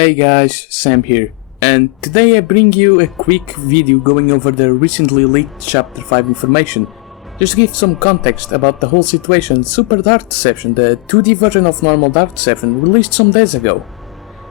Hey guys, Sam here, and today I bring you a quick video going over the recently leaked Chapter 5 information. Just to give some context about the whole situation, Super Dark Deception, the 2D version of normal Dark Deception, released some days ago.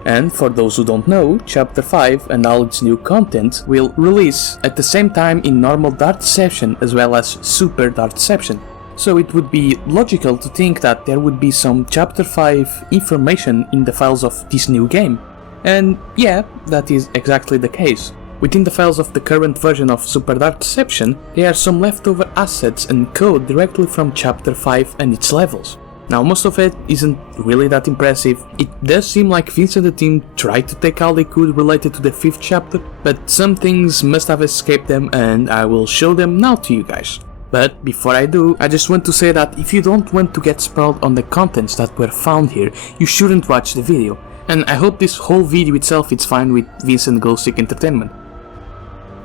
And for those who don't know, Chapter 5 and all its new content will release at the same time in normal Dark Deception as well as Super Dark Deception. So it would be logical to think that there would be some Chapter 5 information in the files of this new game. And yeah, that is exactly the case. Within the files of the current version of Super Dark Deception, there are some leftover assets and code directly from Chapter 5 and its levels. Now most of it isn't really that impressive. It does seem like Vince and the team tried to take all they could related to the 5th chapter, but some things must have escaped them and I will show them now to you guys. But before I do, I just want to say that if you don't want to get spoiled on the contents that were found here, you shouldn't watch the video. And I hope this whole video itself is fine with Vincent Ghostic Entertainment.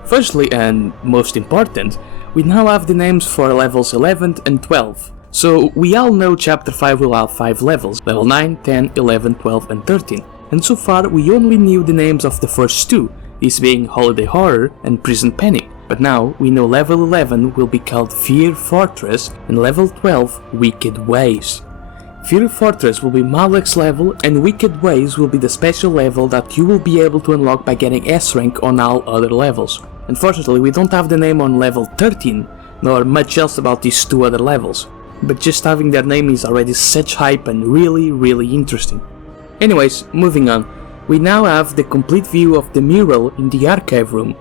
Firstly, and most important, we now have the names for levels 11 and 12. So we all know Chapter 5 will have 5 levels, level 9, 10, 11, 12 and 13. And so far we only knew the names of the first two, this being Holiday Horror and Prison Panic. But now we know level 11 will be called Fear Fortress and level 12 Wicked Ways. Fear Fortress will be Malek's level and Wicked Ways will be the special level that you will be able to unlock by getting S rank on all other levels. Unfortunately, we don't have the name on level 13, nor much else about these two other levels, but just having their name is already such hype and really interesting. Anyways, moving on, we now have the complete view of the mural in the archive room.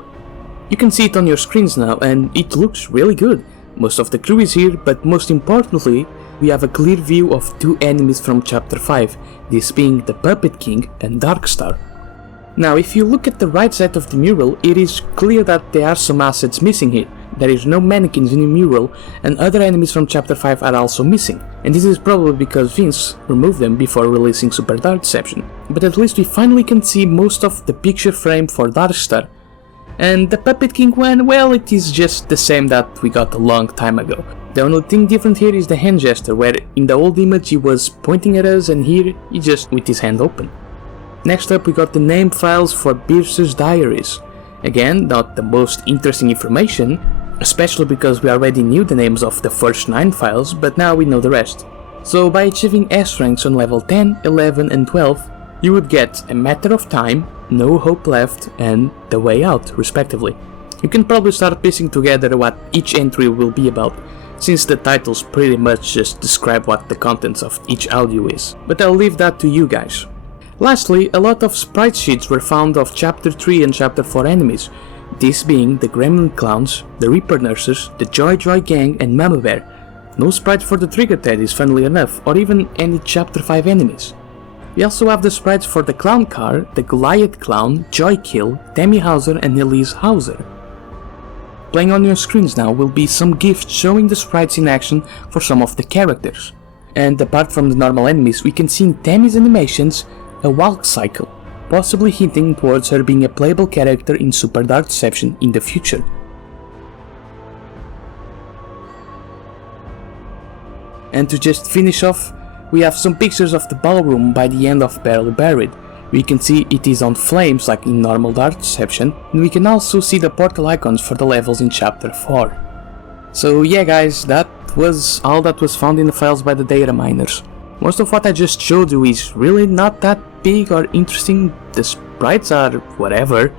You can see it on your screens now and it looks really good. Most of the crew is here, but most importantly, we have a clear view of two enemies from Chapter 5, this being the Puppet King and Darkstar. Now if you look at the right side of the mural, it is clear that there are some assets missing here. There is no mannequins in the mural and other enemies from Chapter 5 are also missing, and this is probably because Vince removed them before releasing Super Dark Deception. But at least we finally can see most of the picture frame for Darkstar. And the Puppet King one, well, it is just the same that we got a long time ago. The only thing different here is the hand gesture, where in the old image he was pointing at us and here he just with his hand open. Next up we got the name files for Bierce's Diaries. Again, not the most interesting information, especially because we already knew the names of the first 9 files, but now we know the rest. So by achieving S ranks on level 10, 11 and 12, you would get A Matter of Time, No Hope Left and The Way Out, respectively. You can probably start piecing together what each entry will be about, since the titles pretty much just describe what the contents of each audio is, but I'll leave that to you guys. Lastly, a lot of sprite sheets were found of Chapter 3 and Chapter 4 enemies, this being the Gremlin Clowns, the Reaper Nurses, the Joy Gang and Mama Bear. No sprite for the Trigger Teddies, funnily enough, or even any Chapter 5 enemies. We also have the sprites for the Clown Car, the Goliath Clown, Joy Kill, Tammy Hauser and Elise Hauser. Playing on your screens now will be some gifts showing the sprites in action for some of the characters. And apart from the normal enemies, we can see in Tammy's animations a walk cycle, possibly hinting towards her being a playable character in Super Dark Deception in the future. And to just finish off, we have some pictures of the ballroom by the end of Barely Buried. We can see it is on flames like in normal Dark Deception, and we can also see the portal icons for the levels in Chapter 4. So yeah guys, that was all that was found in the files by the data miners. Most of what I just showed you is really not that big or interesting. The sprites are whatever,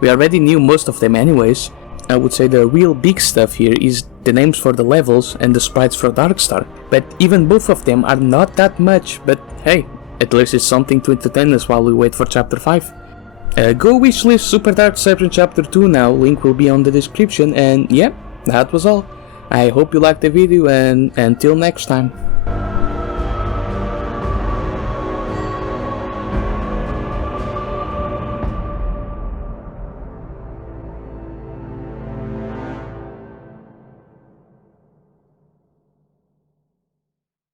we already knew most of them anyways. I would say the real big stuff here is the names for the levels and the sprites for Darkstar, but even both of them are not that much, but hey, at least it's something to entertain us while we wait for Chapter 5. Go wishlist Super Dark Deception Chapter 2 now, link will be on the description, and yeah, that was all. I hope you liked the video and until next time.